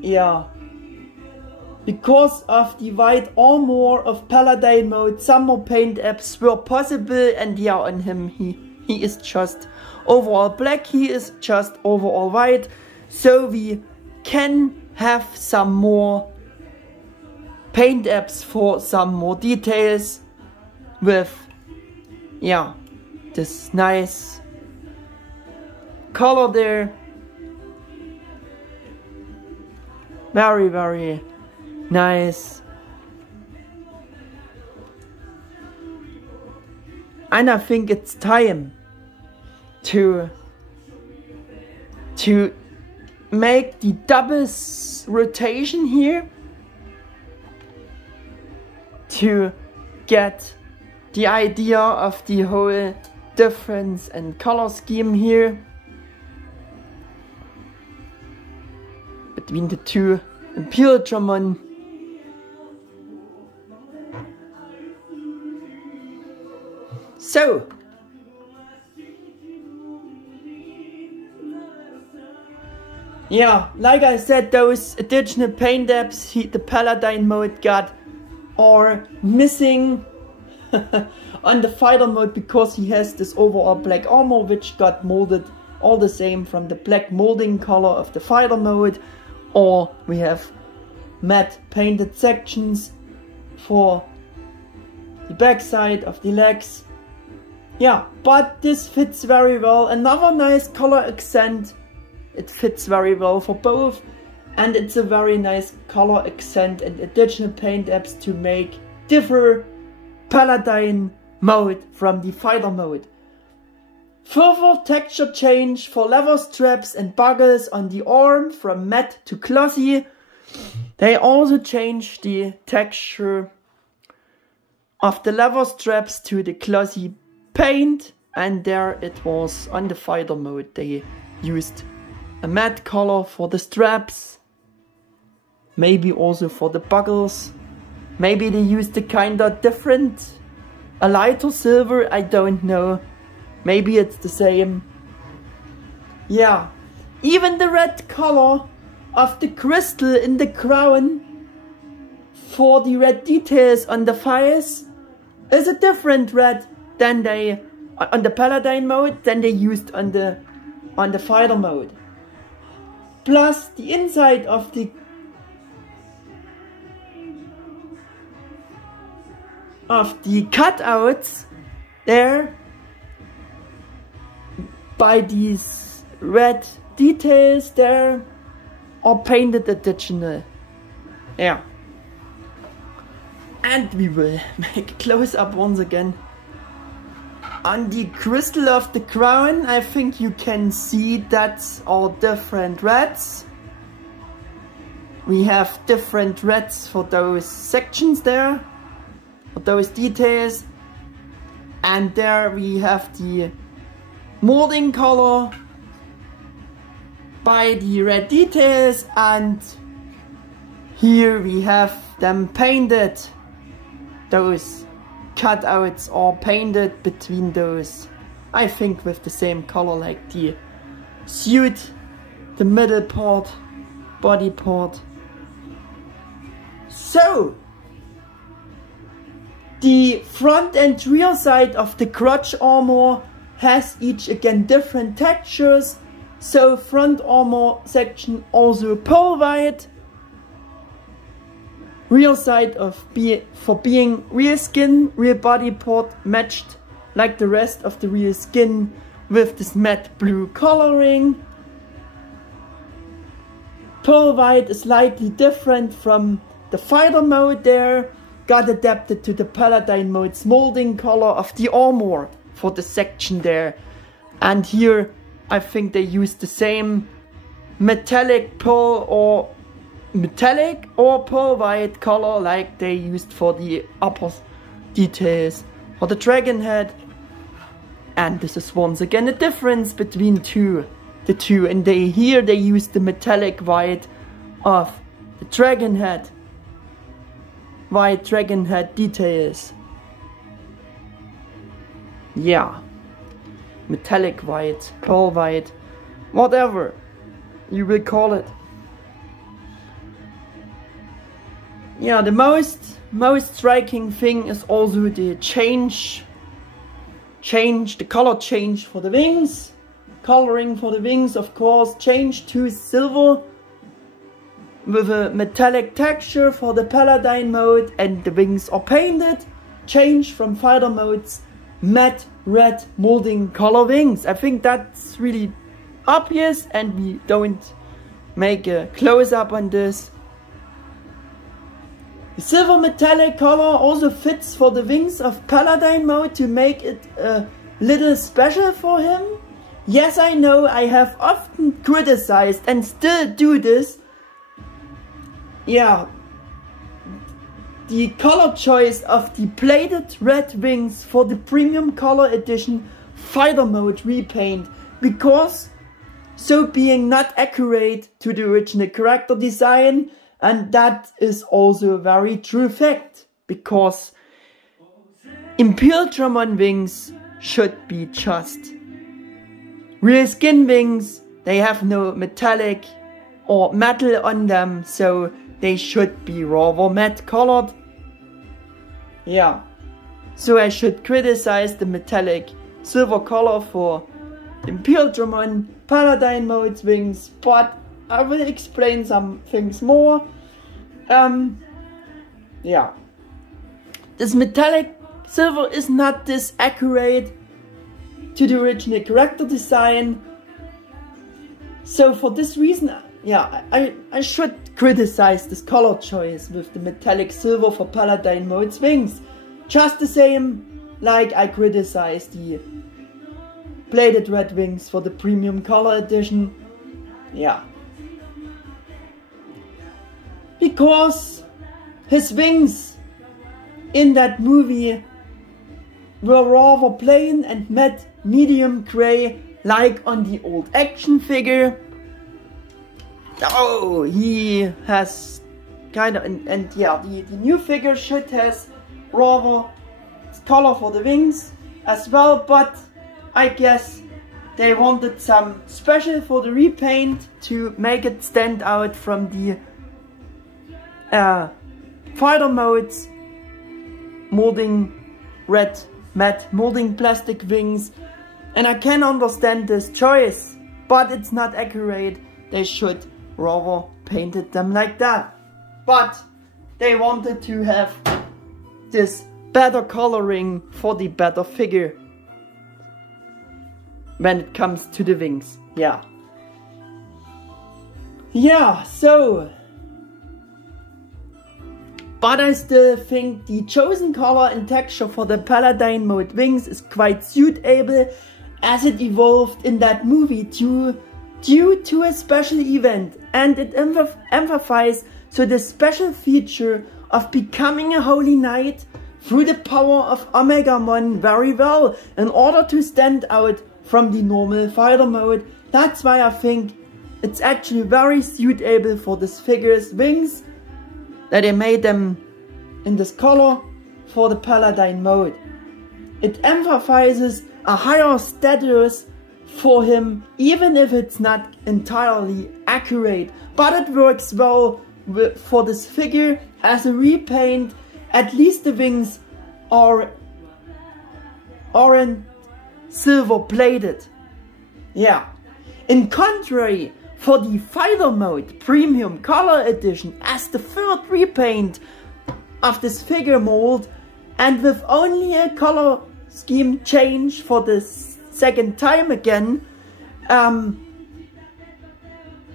Yeah. Because of the white armor of Paladin mode, some more paint apps were possible, and yeah, on him he is just overall black, he is just overall white, so we can have some more paint apps for some more details with, yeah, this nice color there. Very, very nice. And I think it's time to make the double rotation here to get the idea of the whole difference and color scheme here between the two Imperialdramon. So, yeah, like I said, those additional paint apps the Paladin mode got are missing on the fighter mode, because he has this overall black armor which got molded all the same from the black molding color of the fighter mode, or we have matte painted sections for the backside of the legs. Yeah, but this fits very well. Another nice color accent. It fits very well for both, and it's a very nice color accent and additional paint apps to make differ Paladin mode from the fighter mode. Further texture change for leather straps and buckles on the arm from matte to glossy. They also changed the texture of the leather straps to the glossy paint, and there it was on the fighter mode. They used a matte color for the straps, maybe also for the buckles. Maybe they used a kinda different, a lighter silver, I don't know. Maybe it's the same. Yeah, even the red color of the crystal in the crown for the red details on the fires is a different red than they on the Paladin mode than they used on the fighter mode. Plus the inside of the cutouts there by these red details there are painted additional. Yeah. And we will make a close-up once again. On the crystal of the crown, I think you can see that's all different reds. We have different reds for those sections there, for those details. And there we have the molding color by the red details, and here we have them painted. Those cutouts are painted between those, I think with the same color like the suit, the middle part, body part. So the front and rear side of the crotch armor has each again different textures. So front armor section also pearl white. Rear side for being rear skin, rear body part matched like the rest of the rear skin with this matte blue coloring. Pearl white is slightly different from the fighter mode there. Got adapted to the Paladin mode's molding color of the armor for the section there. And here I think they used the same metallic or pearl white color like they used for the upper details for the dragon head. And this is once again a difference between the two, and here they used the metallic white of the dragon head, white dragon head details. Yeah, metallic white, pearl white, whatever you will call it. Yeah, the most striking thing is also the the color change for the wings. Coloring for the wings, of course, changed to silver with a metallic texture for the Paladin mode, and the wings are painted. Change from fighter mode's matte red molding color wings. I think that's really obvious, and we don't make a close-up on this. The silver metallic color also fits for the wings of Paladin mode to make it a little special for him. Yes, I know I have often criticized and still do this. Yeah, the color choice of the plated red wings for the premium color edition fighter mode repaint, because so being not accurate to the original character design. And that is also a very true fact, because Imperialdramon wings should be just real skin wings. They have no metallic or metal on them, so they should be rather matte colored. Yeah, so I should criticize the metallic silver color for Imperialdramon Paladin Mode's wings, but I will explain some things more. Yeah, this metallic silver is not this accurate to the original character design. So for this reason, yeah, I should criticize this color choice with the metallic silver for Paladin Mode's wings. Just the same like I criticize the plated red wings for the premium color edition. Yeah. Because his wings in that movie were rather plain and matte medium gray like on the old action figure. Oh, he has kind of, and yeah, the new figure should has rather color for the wings as well, but I guess they wanted some special for the repaint to make it stand out from the fighter modes, molding red matte, molding plastic wings, and I can understand this choice, but it's not accurate. They should rather painted them like that, but they wanted to have this better coloring for the better figure when it comes to the wings. Yeah, so but I still think the chosen color and texture for the Paladin Mode wings is quite suitable, as it evolved in that movie due to a special event, and it emphasizes the special feature of becoming a holy knight through the power of Omegamon very well in order to stand out from the normal fighter mode. That's why I think it's actually very suitable for this figure's wings, that they made them in this color for the Paladin mode. It emphasizes a higher status for him, even if it's not entirely accurate, but it works well for this figure as a repaint. At least the wings aren't silver plated. Yeah. In contrary, for the Fighter Mode Premium Color Edition, as the third repaint of this figure mold, and with only a color scheme change for the second time again,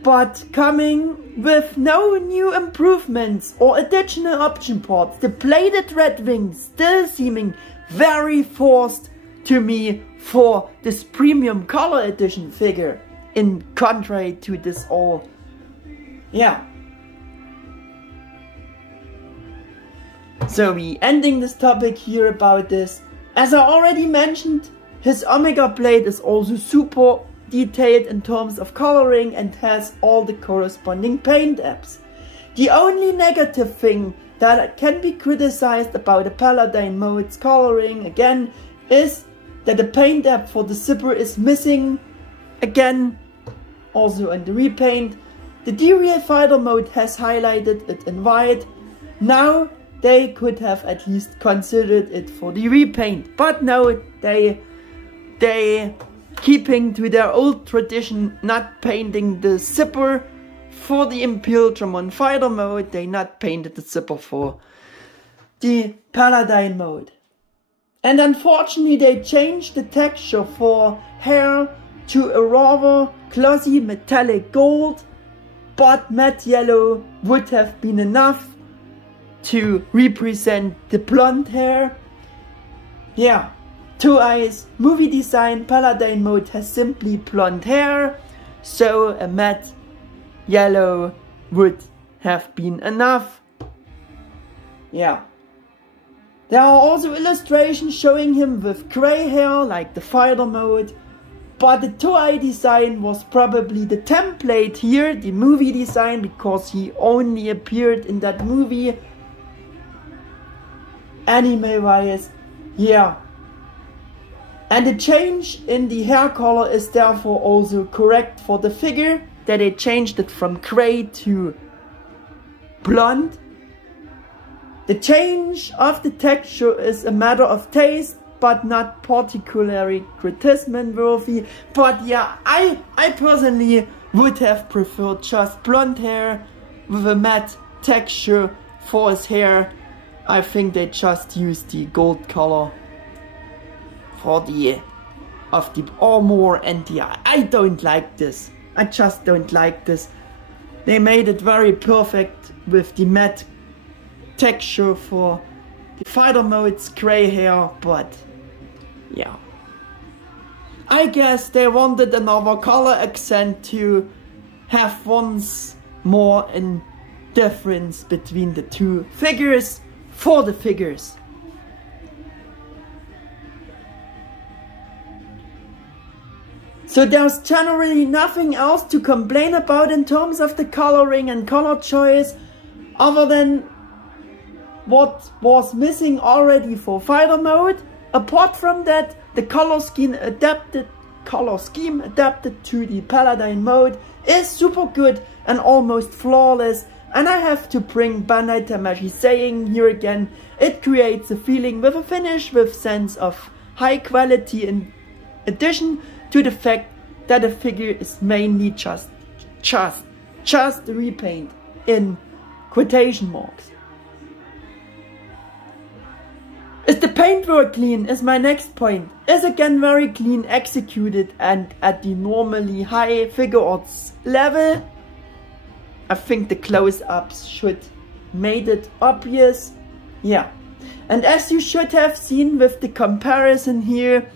but coming with no new improvements or additional option parts, the plated red wings still seeming very forced to me for this Premium Color Edition figure, in contrary to this all. Yeah. So we ending this topic here about this. As I already mentioned, his Omega blade is also super detailed in terms of coloring and has all the corresponding paint apps. The only negative thing that can be criticized about the Paladin mode's coloring again is that the paint app for the zipper is missing again, also in the repaint. The D-Real Fighter mode has highlighted it in white. Now they could have at least considered it for the repaint, but no, they keeping to their old tradition, not painting the zipper for the Imperialdramon Fighter mode. They not painted the zipper for the Paladin mode. And unfortunately they changed the texture for hair to a rather glossy metallic gold, but matte yellow would have been enough to represent the blonde hair. Yeah. Two eyes, movie design, Paladin mode has simply blonde hair, so a matte yellow would have been enough. Yeah. There are also illustrations showing him with grey hair like the fighter mode, but the two-eye design was probably the template here, the movie design, because he only appeared in that movie. Anime-wise, yeah. And the change in the hair color is therefore also correct for the figure, that they changed it from grey to blonde. The change of the texture is a matter of taste, but not particularly criticism worthy. But yeah, I personally would have preferred just blonde hair with a matte texture for his hair. I think they just used the gold color for the armor, and yeah, I don't like this. I just don't like this. They made it very perfect with the matte texture for the fighter mode's grey hair, but yeah. I guess they wanted another color accent to have once more a difference between the two figures for the figures. So there's generally nothing else to complain about in terms of the coloring and color choice, other than what was missing already for Fighter Mode. Apart from that, the color scheme adapted to the Paladin Mode is super good and almost flawless. And I have to bring Bandai Tamashii saying here again, it creates a feeling with a finish with sense of high quality in addition to the fact that the figure is mainly just repaint in quotation marks. Is the paintwork clean is my next point. Is again very clean executed and at the normally high Figuarts level. I think the close-ups should made it obvious. Yeah. And as you should have seen with the comparison here,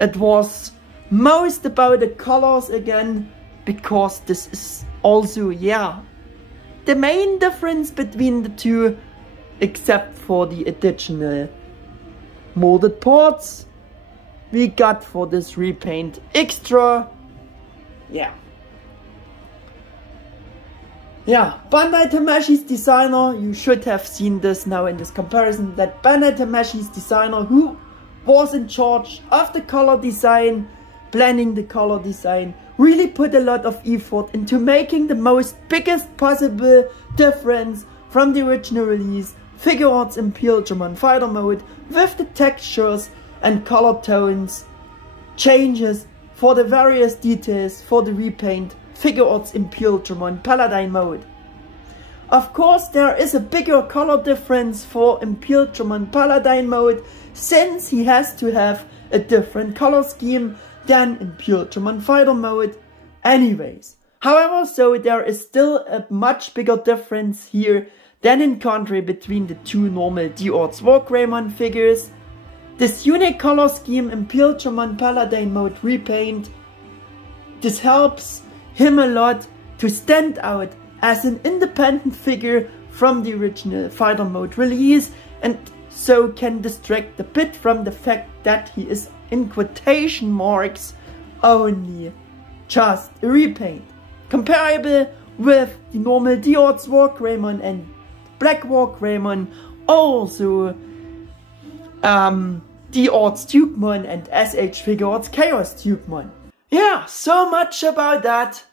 it was most about the colors again, because this is also, yeah, the main difference between the two, except for the additional molded parts we got for this repaint extra. Yeah, Bandai Tamashii's designer, you should have seen this now in this comparison, that Bandai Tamashii's designer, who was in charge of the color design, planning the color design, really put a lot of effort into making the biggest possible difference from the original release, Figuarts Imperialdramon Fighter Mode, with the textures and color tones changes for the various details for the repaint Figuarts Imperialdramon Paladin Mode. Of course, there is a bigger color difference for Imperialdramon Paladin Mode, since he has to have a different color scheme than Imperialdramon Fighter Mode anyways. However, so there is still a much bigger difference here than in country between the two normal D-Arts Wargreymon figures. This unique color scheme Imperialdramon Paladin Mode Repaint, this helps him a lot to stand out as an independent figure from the original Fighter Mode release, and so can distract a bit from the fact that he is in quotation marks only just a repaint, comparable with the normal D-Arts Wargreymon and Black Wargreymon, also D-Arts Digimon and S.H.Figuarts Chaos Digimon. Yeah, so much about that.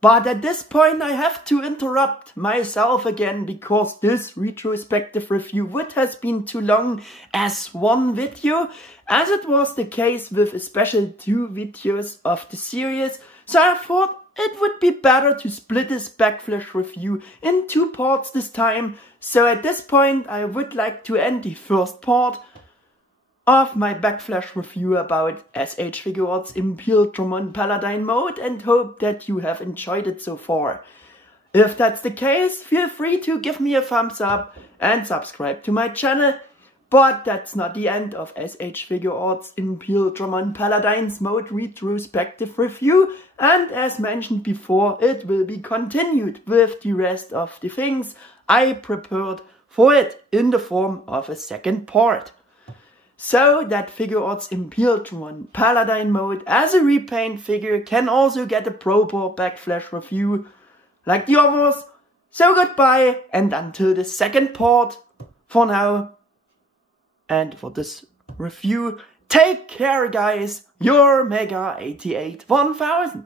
But at this point I have to interrupt myself again, because this retrospective review would have been too long as one video, as it was the case with a special 2 videos of the series. So I thought it would be better to split this backflash review in 2 parts this time. So at this point I would like to end the first part of my backflash review about S.H.Figuarts Imperialdramon Paladin Mode, and hope that you have enjoyed it so far. If that's the case, feel free to give me a thumbs up and subscribe to my channel. But that's not the end of S.H.Figuarts Imperialdramon Paladin's Mode retrospective review, and as mentioned before, it will be continued with the rest of the things I prepared for it in the form of a second part. So that Figuarts Imperialdramon Paladin Mode as a repaint figure can also get a proper backflash review like the others. So goodbye, and until the second part for now. And for this review, take care guys, your Mega 88 1000.